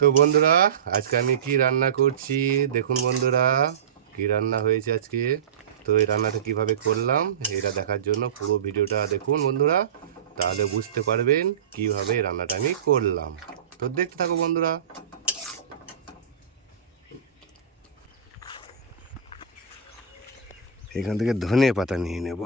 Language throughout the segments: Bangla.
তো বন্ধুরা, আজকে আমি কি রান্না করছি? দেখুন বন্ধুরা, কি রান্না হয়েছে আজকে? তো এই রান্নাটা কীভাবে করলাম, এটা দেখার জন্য পুরো ভিডিওটা দেখুন বন্ধুরা, তাহলে বুঝতে পারবেন কীভাবে রান্নাটা আমি করলাম। তো দেখতে থাকো বন্ধুরা। এখান থেকে ধনে পাতা নিয়ে নেব।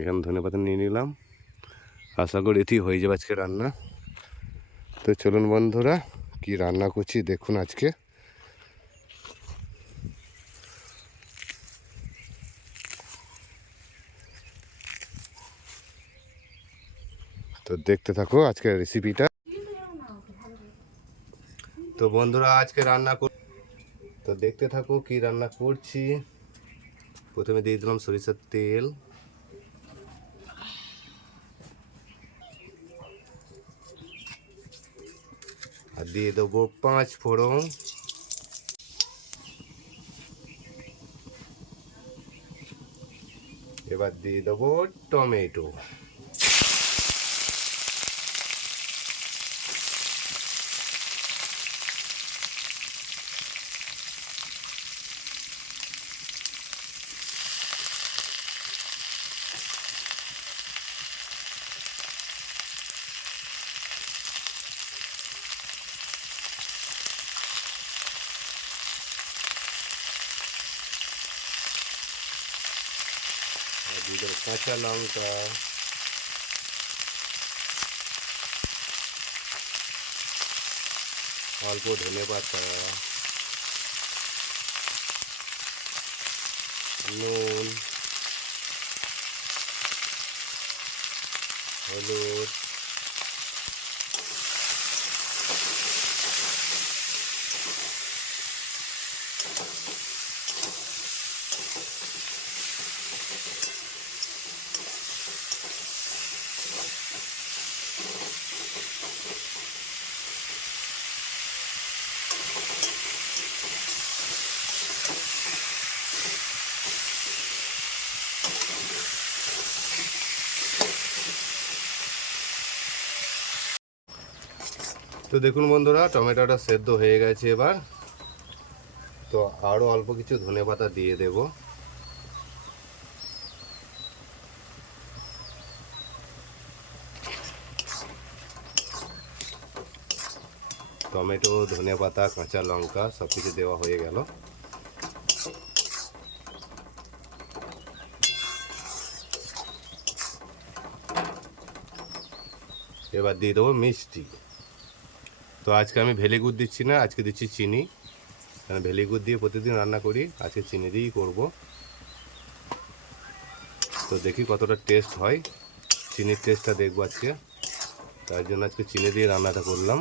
এখানে ধনে পাতা নিয়ে নিলাম। আশা করি এটি হয়ে যাবে আজকে রান্না। তো চলুন বন্ধুরা, কি রান্না করছি দেখুন আজকে। তো দেখতে থাকো আজকের রেসিপিটা তো বন্ধুরা, আজকে রান্না কর তো দেখতে থাকো কি রান্না করছি। প্রথমে দিয়ে দিলাম সরিষার তেল। দিয়ে দেবো পাঁচ ফোড়ন। এবার দিয়ে দেবো টমেটো। আর দিয়ে দেবো কাঁচা লঙ্কা অল্প ধনে পাতা নুন হলুদ তো দেখুন বন্ধুরা, টমেটোটা সেদ্ধ হয়ে গেছে এবার। তো আরও অল্প কিছু ধনে পাতা দিয়ে দেব। টমেটো ধনে পাতা, কাঁচা লঙ্কা সব কিছু দেওয়া হয়ে গেল। এবার দিয়ে দেবো মিষ্টি। তো আজকে আমি ভেলি গুড় দিচ্ছি না, আজকে দিচ্ছি চিনি। কারণ ভেলি গুড় দিয়ে প্রতিদিন রান্না করি, আজকে চিনি দিয়েই করব। তো দেখি কতটা টেস্ট হয়। চিনির টেস্টটা দেখব আজকে। তার জন্য আজকে চিনি দিয়ে রান্নাটা করলাম।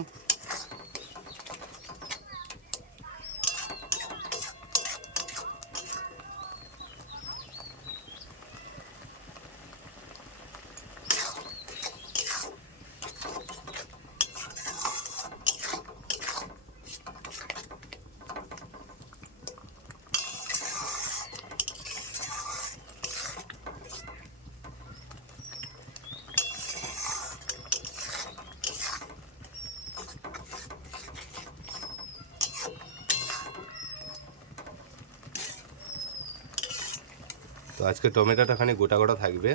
তো আজকে টমেটোটা খানি গোটা গোটা থাকবে।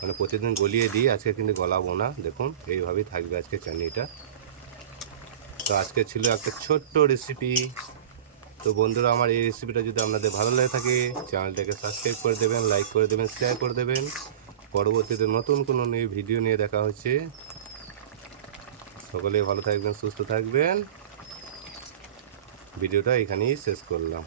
মানে প্রতিদিন গলিয়ে দিই, আজকে কিন্তু গলাবো না। দেখুন, এইভাবেই থাকবে আজকে চাটনিটা। তো আজকে ছিল একটা ছোট্ট রেসিপি তো বন্ধুরা, আমার এই রেসিপিটা যদি আপনাদের ভালো লাগে থাকে, চ্যানেলটাকে সাবস্ক্রাইব করে দেবেন লাইক করে দেবেন শেয়ার করে দেবেন। পরবর্তীতে নতুন কোনো নিয়ে ভিডিও নিয়ে দেখা হচ্ছে। সকলে ভালো থাকবেন, সুস্থ থাকবেন। ভিডিওটা এখানেই শেষ করলাম।